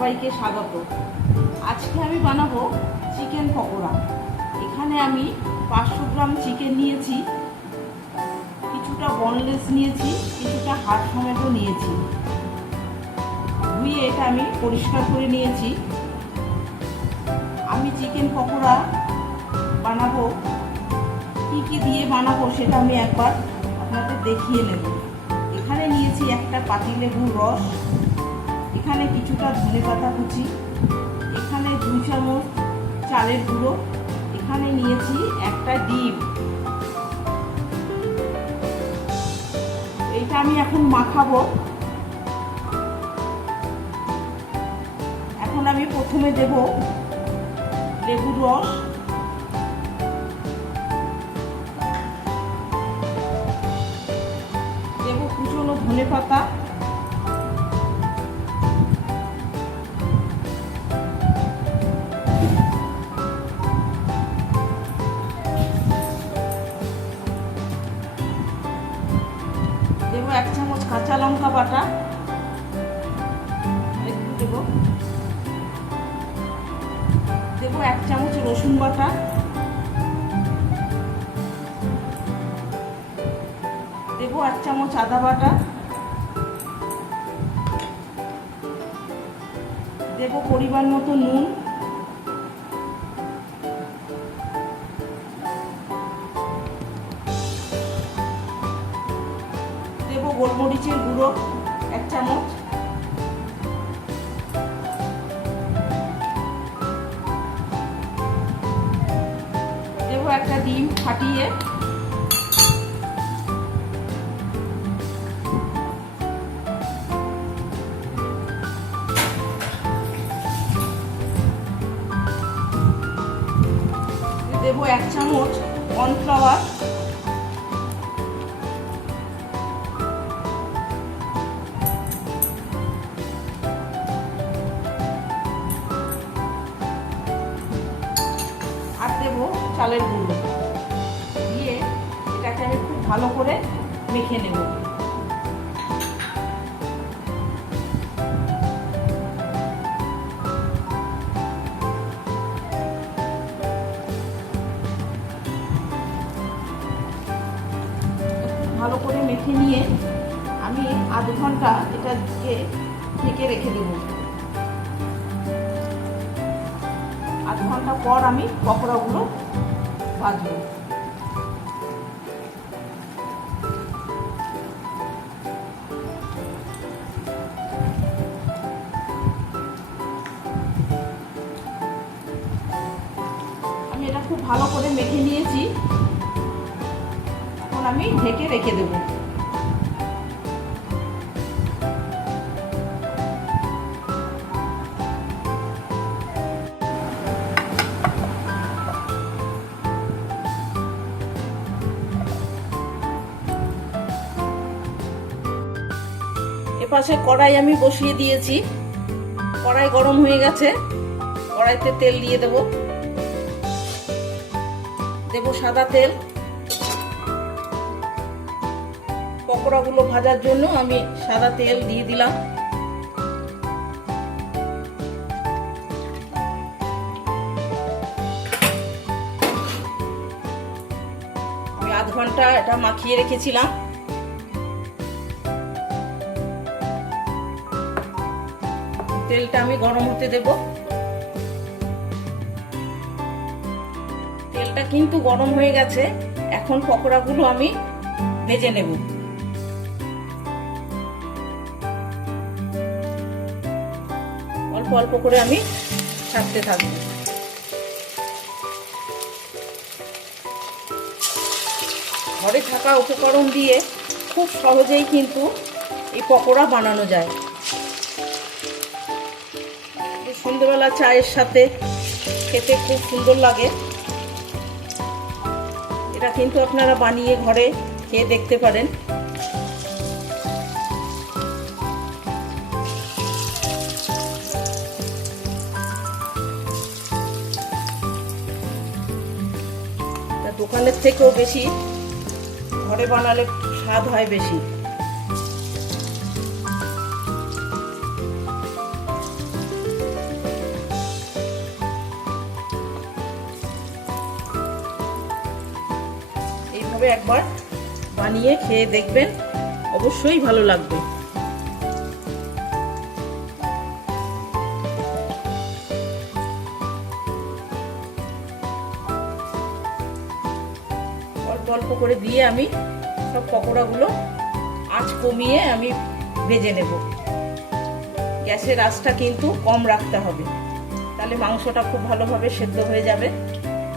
সবাইকে স্বাগত। আজকে আমি বানাবো চিকেন পকোড়া। এখানে আমি 500 গ্রাম চিকেন নিয়েছি, কিছুটা বনলেস নিয়েছি, কিছুটা হাড় সমেত নিয়েছি। ধুয়ে এটা আমি পরিষ্কার করে নিয়েছি। আমি চিকেন পকোড়া বানাবো, কি দিয়ে বানাবো সেটা আমি একবার আপনাদের দেখিয়ে নেব। এখানে নিয়েছি একটা পাতিলেবুর রস, এখানে কিছুটা ধনেপাতা কুচি, এখানে 2 চামচ চালের গুঁড়ো, এখানে নিয়েছি একটা ডিম। এটা আমি এখন মাখাবো। এখন আমি প্রথমে দেব লেবুর রস, দেব কুচনো ধনেপাতা, দেব 1 চামচ কাঁচা লঙ্কা বাটা, একটু দেব 1 চামচ রসুন বাটা, দেব 1 চামচ আদা বাটা, দেব পরিমাণ মতো নুন, দেব গোলমরিচের গুঁড়ো 1 চামচ, দেব একটা ডিম ফাটিয়ে, দেব 1 চামচ কর্নফ্লাওয়ার, আর দেব চালের গুঁড়ো দিয়ে এটাকে আমি খুব ভালো করে মেখে নেব। ভালো করে মেখে নিয়ে আমি আধ ঘন্টা এটাকে ঢেকে রেখে দেব। আধ ঘন্টা পর আমি পকোড়াগুলো ভাজবো। আমি এটা খুব ভালো করে মেখে নিয়েছি, এখন আমি ঢেকে রেখে দেব। এপাশে কড়াই আমি বসিয়ে দিয়েছি, কড়াই গরম হয়ে গেছে। কড়াইতে তেল দিয়ে দেব, দেব সাদা তেল। পকোড়াগুলো ভাজার জন্য আমি সাদা তেল দিয়ে দিলাম। আমি আধ ঘন্টা এটা মাখিয়ে রেখেছিলাম। তেলটা আমি গরম হতে দেব। তেলটা কিন্তু গরম হয়ে গেছে, এখন পকোড়াগুলো আমি ভেজে নেব। অল্প অল্প করে আমি ছাড়তে থাকবো। ঘরে থাকা উপকরণ দিয়ে খুব সহজেই কিন্তু এই পকোড়া বানানো যায়। সন্ধ্যেবেলা চায়ের সাথে খেতে খুব সুন্দর লাগে। এটা কিন্তু আপনারা বানিয়ে ঘরে খেয়ে দেখতে পারেন। দোকানের থেকেও বেশি ঘরে বানালে স্বাদ হয় বেশি। এইভাবে একবার বানিয়ে খেয়ে দেখবেন, অবশ্যই ভালো লাগবে। অল্প অল্প করে দিয়ে আমি সব পকোড়াগুলো আঁচ কমিয়ে আমি ভেজে নেব। গ্যাসের আঁচটা কিন্তু কম রাখতে হবে, তাহলে মাংসটা খুব ভালোভাবে সেদ্ধ হয়ে যাবে।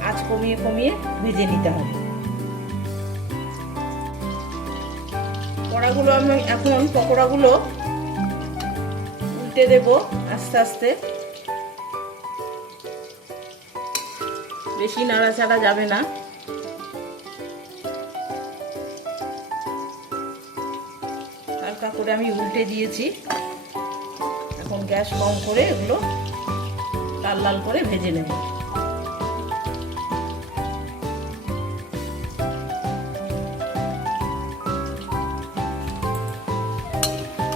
আঁচ কমিয়ে কমিয়ে ভেজে নিতে হবে। আমি এখন পকোড়াগুলো উল্টে দেব আস্তে আস্তে। বেশি নাড়াচাড়া যাবে না। হালকা করে আমি উল্টে দিয়েছি। এখন গ্যাস কম করে এগুলো লাল লাল করে ভেজে নেব।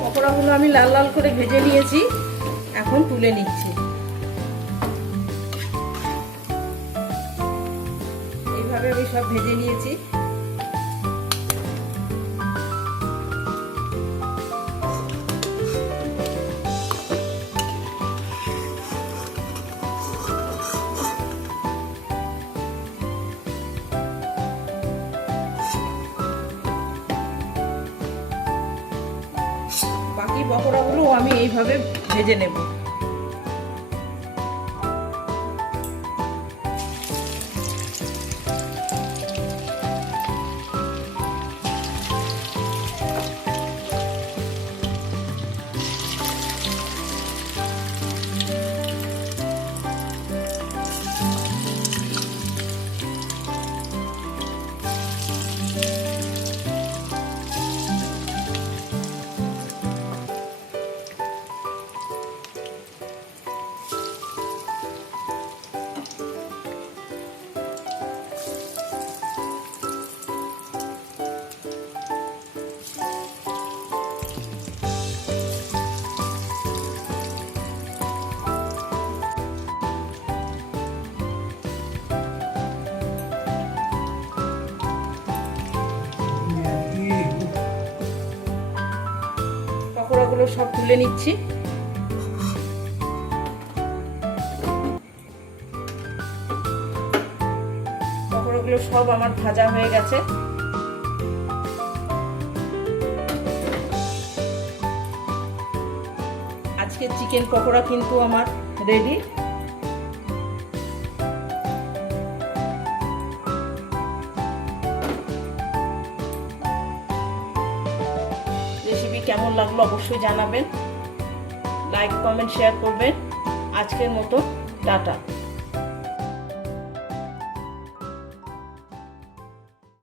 পকোড়াগুলো আমি লাল লাল করে ভেজে নিয়েছি, এখন তুলে নিচ্ছি। এইভাবে আমি সব ভেজে নিয়েছি। বাকি পকোড়াগুলো আমি এইভাবে ভেজে নেব। পকোড়াগুলো সব তুলে নিচ্ছি। পকোড়াগুলো সব আমার ভাজা হয়ে গেছে। আজকে চিকেন পকোড়া কিন্তু আমার রেডি। রেসিপি কেমন লাগলো অবশ্যই জানাবেন। লাইক, কমেন্ট, শেয়ার করবেন। আজকের মতো টাটা।